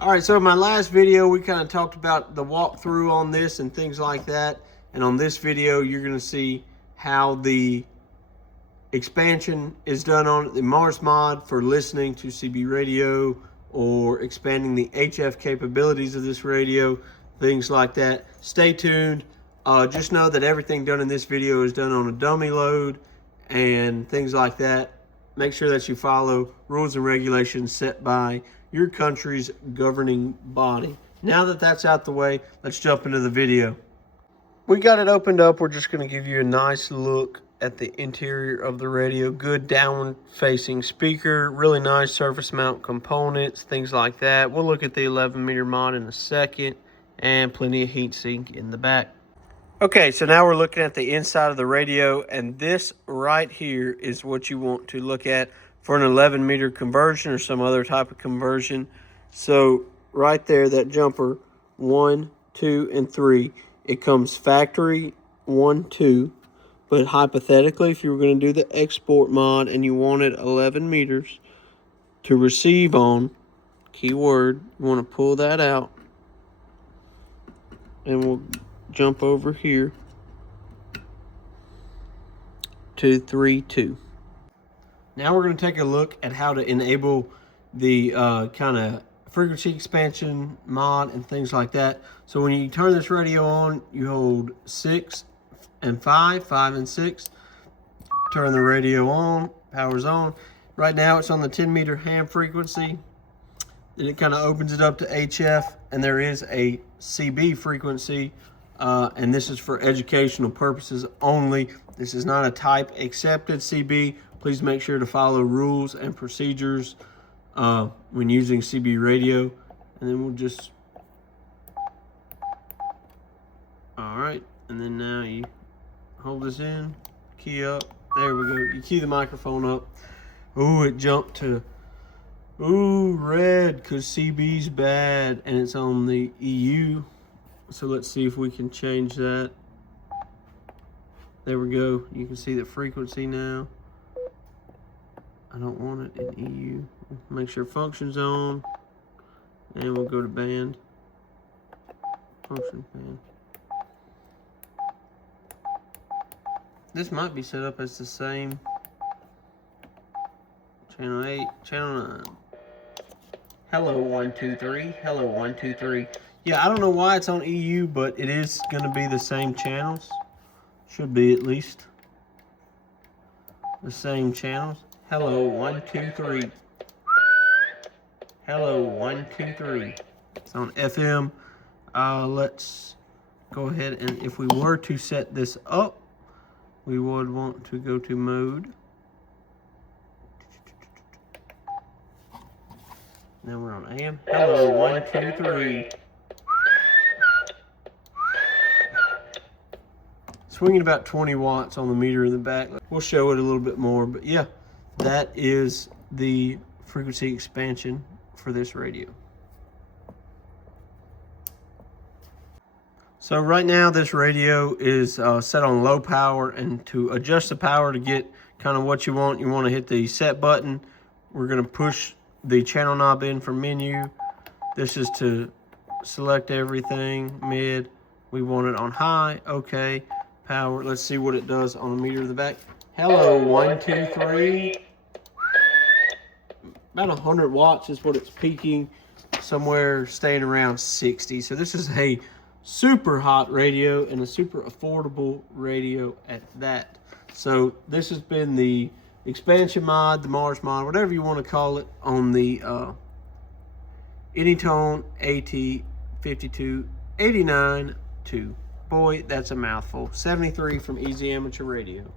All right, so in my last video, we kind of talked about the walkthrough on this and things like that. And on this video, you're going to see how the expansion is done on the Mars mod for listening to CB radio or expanding the HF capabilities of this radio, things like that. Stay tuned. Just know that everything done in this video is done on a dummy load and things like that. Make sure that you follow rules and regulations set by your country's governing body. Now that that's out the way, let's jump into the video. We got it opened up. We're just going to give you a nice look at the interior of the radio. Good downward facing speaker, really nice surface mount components, things like that. We'll look at the 11 meter mod in a second, and plenty of heat sink in the back. Okay, so now we're looking at the inside of the radio, and this right here is what you want to look at for an 11 meter conversion or some other type of conversion. So right there, that jumper 1, 2, and 3, it comes factory 1, 2. But hypothetically, if you were going to do the export mod and you wanted 11 meters to receive on, keyword, you want to pull that out. And we'll jump over here to 3, 2. Now we're going to take a look at how to enable the kind of frequency expansion mod and things like that. So when you turn this radio on, you hold 6 and 5, 5 and 6. Turn the radio on, power's on. Right now it's on the 10 meter ham frequency. Then it kind of opens it up to HF, and there is a CB frequency, and this is for educational purposes only. This is not a type accepted CB. Please make sure to follow rules and procedures when using CB radio. And then we'll just, all right, and then now you hold this in, key up, there we go. You key the microphone up. Ooh, it jumped to, ooh, red, because CB's bad, and it's on the EU. So let's see if we can change that. There we go. You can see the frequency now. I don't want it in EU. Make sure function's on. And we'll go to band. Function band. This might be set up as the same. Channel 8, channel 9. Hello 1, 2, 3. Hello 1, 2, 3. Yeah, I don't know why it's on EU, but it is going to be the same channels. Should be at least the same channels. Hello 1, 2, 3. Hello 1, 2, 3. It's on FM. Let's go ahead, and if we were to set this up, we would want to go to mode. Now we're on AM. Hello 1, 2, 3. Swinging about 20 watts on the meter in the back. We'll show it a little bit more, but yeah, that is the frequency expansion for this radio. So right now this radio is set on low power, and to adjust the power to get kind of what you want to hit the set button. We're going to push the channel knob in from menu. This is to select everything. Mid, we want it on high. Okay. Power, let's see what it does on the meter in the back. Hello 1, 2, 3. About 100 watts is what it's peaking, somewhere staying around 60. So this is a super hot radio and a super affordable radio at that. So this has been the expansion mod, the Mars mod, whatever you want to call it, on the Anytone AT-5289II. Boy, that's a mouthful. 73 from Easy Amateur Radio.